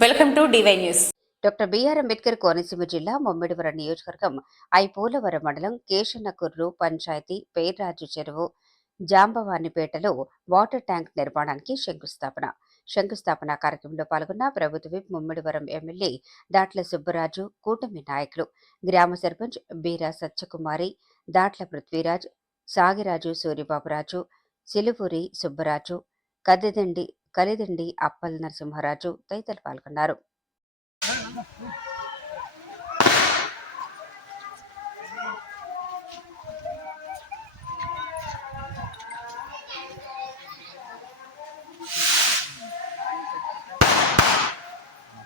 Welcome to DY news. Doctor BR Ambedkar Konaseema జిల్లా ముమ్మిడివరం నియోజకవర్గం ఐపోలవరం మండలం కేశనకుర్రు పంచాయతీ పేర్రాజు చెరువు జాంబవానిపేటలో వాటర్ ట్యాంక్ నిర్మాణానికి శంకుస్థాపన. శంకుస్థాపన కార్యక్రమంలో పాల్గొన్న ప్రభుత్వ విప్ ముమ్మిడివరం ఎమ్మెల్యే దాట్ల సుబ్బరాజు కూటమి నాయకులు గ్రామ సర్పంచ్ బీరా సత్యకుమారి దాట్ల పృథ్వీరాజ్ సాగిరాజు సూర్యబాబురాజు సిలువూరి సుబ్బరాజు కదిదండి కలిదండి అప్పల్ నరసింహరాజు తదితరులు పాల్గొన్నారు.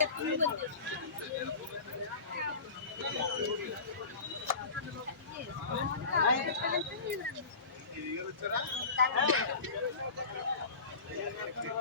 డబ్బులు మీరు